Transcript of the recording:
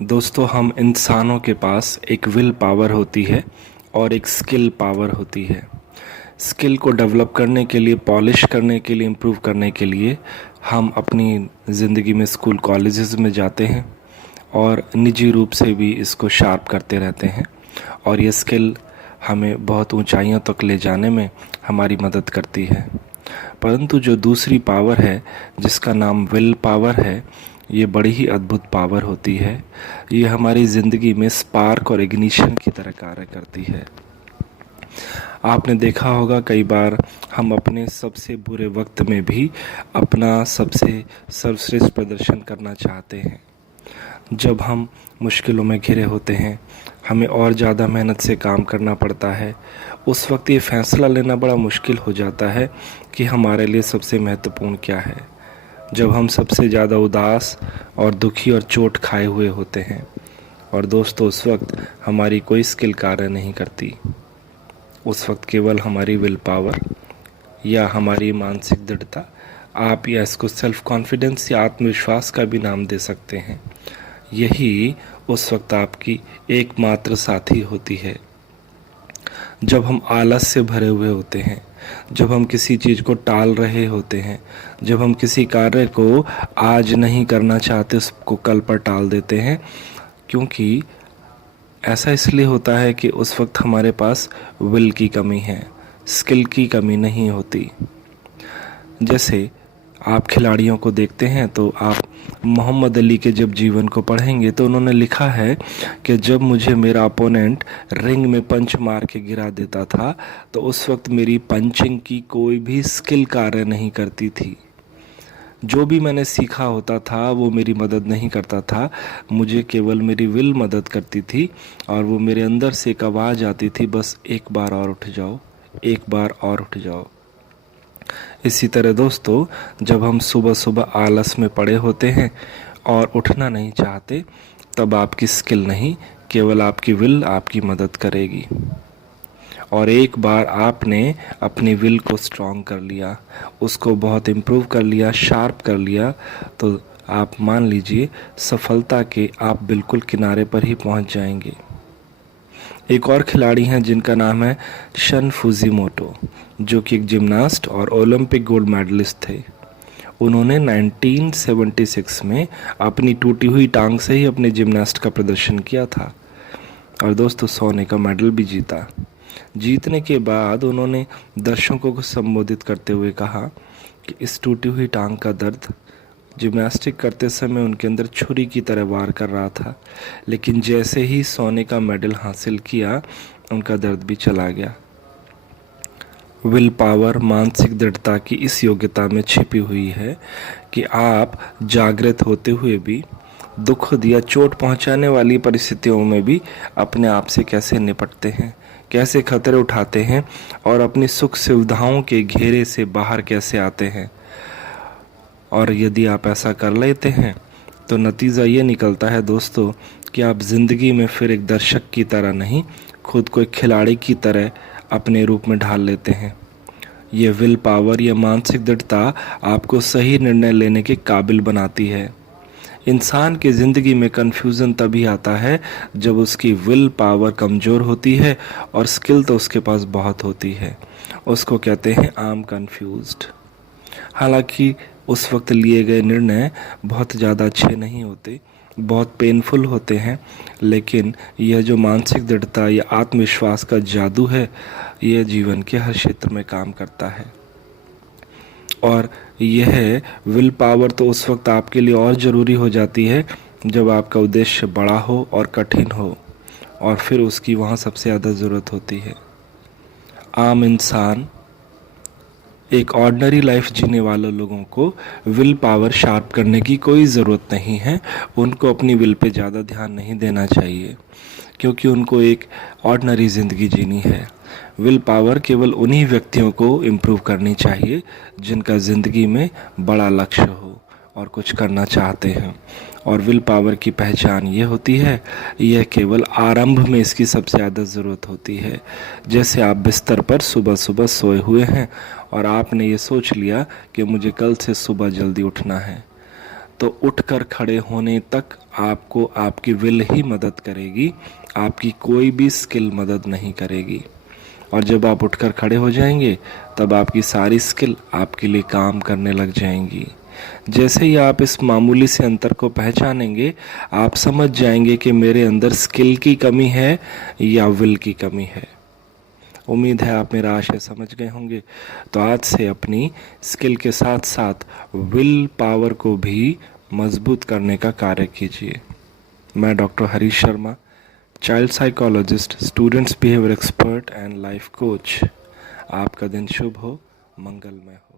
दोस्तों, हम इंसानों के पास एक विल पावर होती है और एक स्किल पावर होती है। स्किल को डेवलप करने के लिए, पॉलिश करने के लिए, इम्प्रूव करने के लिए हम अपनी ज़िंदगी में स्कूल कॉलेजेस में जाते हैं और निजी रूप से भी इसको शार्प करते रहते हैं और ये स्किल हमें बहुत ऊंचाइयों तक ले जाने में हमारी मदद करती है। परंतु जो दूसरी पावर है जिसका नाम विल पावर है, ये बड़ी ही अद्भुत पावर होती है। ये हमारी ज़िंदगी में स्पार्क और इग्निशन की तरह कार्य करती है। आपने देखा होगा कई बार हम अपने सबसे बुरे वक्त में भी अपना सबसे सर्वश्रेष्ठ प्रदर्शन करना चाहते हैं। जब हम मुश्किलों में घिरे होते हैं, हमें और ज़्यादा मेहनत से काम करना पड़ता है, उस वक्त ये फैसला लेना बड़ा मुश्किल हो जाता है कि हमारे लिए सबसे महत्वपूर्ण क्या है। जब हम सबसे ज़्यादा उदास और दुखी और चोट खाए हुए होते हैं और दोस्तों उस वक्त हमारी कोई स्किल कार्य नहीं करती। उस वक्त केवल हमारी विल पावर या हमारी मानसिक दृढ़ता, आप या इसको सेल्फ कॉन्फिडेंस या आत्मविश्वास का भी नाम दे सकते हैं, यही उस वक्त आपकी एकमात्र साथी होती है। जब हम आलस से भरे हुए होते हैं, जब हम किसी चीज़ को टाल रहे होते हैं, जब हम किसी कार्य को आज नहीं करना चाहते, उसको कल पर टाल देते हैं, क्योंकि ऐसा इसलिए होता है कि उस वक्त हमारे पास विल की कमी है, स्किल की कमी नहीं होती। जैसे आप खिलाड़ियों को देखते हैं तो आप मोहम्मद अली के जब जीवन को पढ़ेंगे तो उन्होंने लिखा है कि जब मुझे मेरा अपोनेंट रिंग में पंच मार के गिरा देता था तो उस वक्त मेरी पंचिंग की कोई भी स्किल कार्य नहीं करती थी। जो भी मैंने सीखा होता था वो मेरी मदद नहीं करता था, मुझे केवल मेरी विल मदद करती थी और वो मेरे अंदर से एक आवाज़ आती थी, बस एक बार और उठ जाओ, एक बार और उठ जाओ। इसी तरह दोस्तों, जब हम सुबह सुबह आलस में पड़े होते हैं और उठना नहीं चाहते, तब आपकी स्किल नहीं, केवल आपकी विल आपकी मदद करेगी। और एक बार आपने अपनी विल को स्ट्रॉन्ग कर लिया, उसको बहुत इम्प्रूव कर लिया, शार्प कर लिया, तो आप मान लीजिए सफलता के आप बिल्कुल किनारे पर ही पहुंच जाएंगे। एक और खिलाड़ी हैं जिनका नाम है शन फुजीमोटो, जो कि एक जिम्नास्ट और ओलंपिक गोल्ड मेडलिस्ट थे। उन्होंने 1976 में अपनी टूटी हुई टांग से ही अपने जिम्नास्ट का प्रदर्शन किया था और दोस्तों सोने का मेडल भी जीता। जीतने के बाद उन्होंने दर्शकों को संबोधित करते हुए कहा कि इस टूटी हुई टांग का दर्द जिम्नास्टिक करते समय उनके अंदर छुरी की तरह वार कर रहा था, लेकिन जैसे ही सोने का मेडल हासिल किया उनका दर्द भी चला गया। विल पावर मानसिक दृढ़ता की इस योग्यता में छिपी हुई है कि आप जागृत होते हुए भी दुख या चोट पहुंचाने वाली परिस्थितियों में भी अपने आप से कैसे निपटते हैं, कैसे खतरे उठाते हैं और अपनी सुख सुविधाओं के घेरे से बाहर कैसे आते हैं। और यदि आप ऐसा कर लेते हैं तो नतीजा ये निकलता है दोस्तों कि आप ज़िंदगी में फिर एक दर्शक की तरह नहीं, खुद को एक खिलाड़ी की तरह अपने रूप में ढाल लेते हैं। ये विल पावर या मानसिक दृढ़ता आपको सही निर्णय लेने के काबिल बनाती है। इंसान की ज़िंदगी में कन्फ्यूज़न तभी आता है जब उसकी विल पावर कमज़ोर होती है और स्किल तो उसके पास बहुत होती है। उसको कहते हैं आई एम कन्फ्यूज्ड। हालांकि उस वक्त लिए गए निर्णय बहुत ज़्यादा अच्छे नहीं होते, बहुत पेनफुल होते हैं, लेकिन यह जो मानसिक दृढ़ता या आत्मविश्वास का जादू है, यह जीवन के हर क्षेत्र में काम करता है। और यह विल पावर तो उस वक्त आपके लिए और ज़रूरी हो जाती है जब आपका उद्देश्य बड़ा हो और कठिन हो, और फिर उसकी वहाँ सबसे ज़्यादा ज़रूरत होती है। आम इंसान, एक ऑर्डिनरी लाइफ जीने वाले लोगों को विल पावर शार्प करने की कोई ज़रूरत नहीं है। उनको अपनी विल पे ज़्यादा ध्यान नहीं देना चाहिए, क्योंकि उनको एक ऑर्डिनरी ज़िंदगी जीनी है। विल पावर केवल उन्हीं व्यक्तियों को इम्प्रूव करनी चाहिए जिनका ज़िंदगी में बड़ा लक्ष्य हो और कुछ करना चाहते हैं। और विल पावर की पहचान ये होती है, यह केवल आरंभ में इसकी सबसे ज़्यादा ज़रूरत होती है। जैसे आप बिस्तर पर सुबह सुबह सोए हुए हैं और आपने ये सोच लिया कि मुझे कल से सुबह जल्दी उठना है, तो उठकर खड़े होने तक आपको आपकी विल ही मदद करेगी, आपकी कोई भी स्किल मदद नहीं करेगी। और जब आप उठकर खड़े हो जाएंगे तब आपकी सारी स्किल आपके लिए काम करने लग जाएंगी। जैसे ही आप इस मामूली से अंतर को पहचानेंगे, आप समझ जाएंगे कि मेरे अंदर स्किल की कमी है या विल की कमी है। उम्मीद है आप मेरा आशय समझ गए होंगे। तो आज से अपनी स्किल के साथ साथ विल पावर को भी मजबूत करने का कार्य कीजिए। मैं doctor Harish Sharma, child psychologist, students behaviour expert and life coach. आपका दिन शुभ हो, मंगलमय हो।